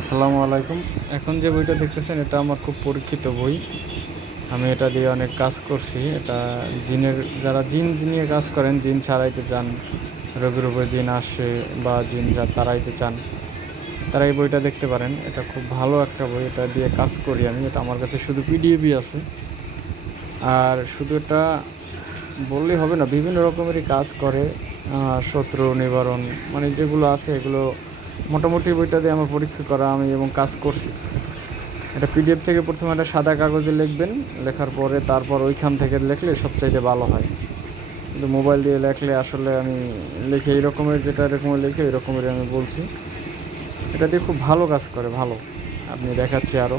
আসসালামু আলাইকুম। এখন যে বইটা দেখতেছেন এটা আমার খুব পরীক্ষিত বই। আমি এটা দিয়ে অনেক কাজ করছি। এটা যারা জিন নিয়ে কাজ করেন, জিন ছাড়াইতে চান, রোগের উপরে জিন আসে বা জিন যা তাড়াইতে চান, তারা এই বইটা দেখতে পারেন। এটা খুব ভালো একটা বই, এটা দিয়ে কাজ করি আমি। এটা আমার কাছে শুধু পিডিএফই আছে। আর শুধু এটা বললেই হবে না, বিভিন্ন রকমেরই কাজ করে। শত্রু নিবারণ মানে যেগুলো আছে এগুলো মোটামুটি বইটা দিয়ে আমার পরীক্ষা করা আমি এবং কাজ করছি। এটা পিডিএফ থেকে প্রথমে একটা সাদা কাগজে লিখবেন, লেখার পরে তারপর ওইখান থেকে লিখলে সবচাইতে ভালো হয়। কিন্তু মোবাইল দিয়ে লেখলে আসলে আমি লিখে এই রকমের, যেটা এরকমের লিখে ওই রকমেরই আমি বলছি। এটা দিয়ে খুব ভালো কাজ করে, ভালো। আপনি দেখাচ্ছি আরও,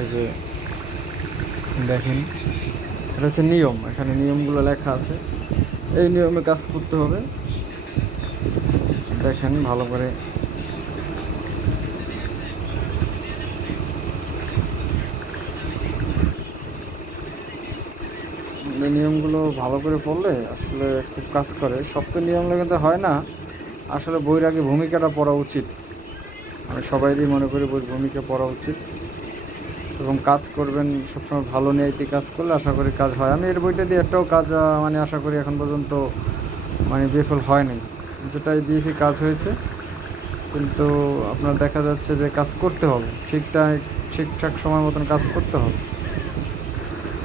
এই যে দেখেন, এটা হচ্ছে নিয়ম। এখানে নিয়মগুলো লেখা আছে, এই নিয়মে কাজ করতে হবে। দেখেন ভালো করে। এই নিয়মগুলো ভালো করে পড়লে আসলে খুব কাজ করে। সব তো নিয়ম লেখাতে হয় না, আসলে বইয়ের আগে ভূমিকাটা পড়া উচিত। আমি সবাইরই মনে করি বইয়ের ভূমিকা পড়া উচিত এবং কাজ করবেন সবসময় ভালো নিয়তে কাজ করলে আশা করি কাজ হয়। আমি এর বইটা দিয়ে একটাও কাজ মানে আশা করি এখন পর্যন্ত মানে বিফল হয়নি। যেটাই দিয়েছি কাজ হয়েছে, কিন্তু আপনার দেখা যাচ্ছে যে কাজ করতে হবে ঠিকঠাক সময় মতন কাজ করতে হবে।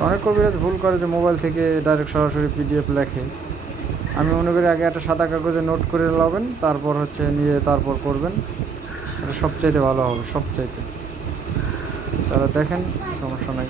অনেক কবিরাজ ভুল করে যে মোবাইল থেকে ডাইরেক্ট সরাসরি পিডিএফ লেখে। আমি মনে করি আগে একটা সাদা কাগজে নোট করে নেবেন, তারপর নিয়ে তারপর করবেন। এটা সবচাইতে ভালো হবে, সবচাইতে। তারা দেখেন, সমস্যা নাই।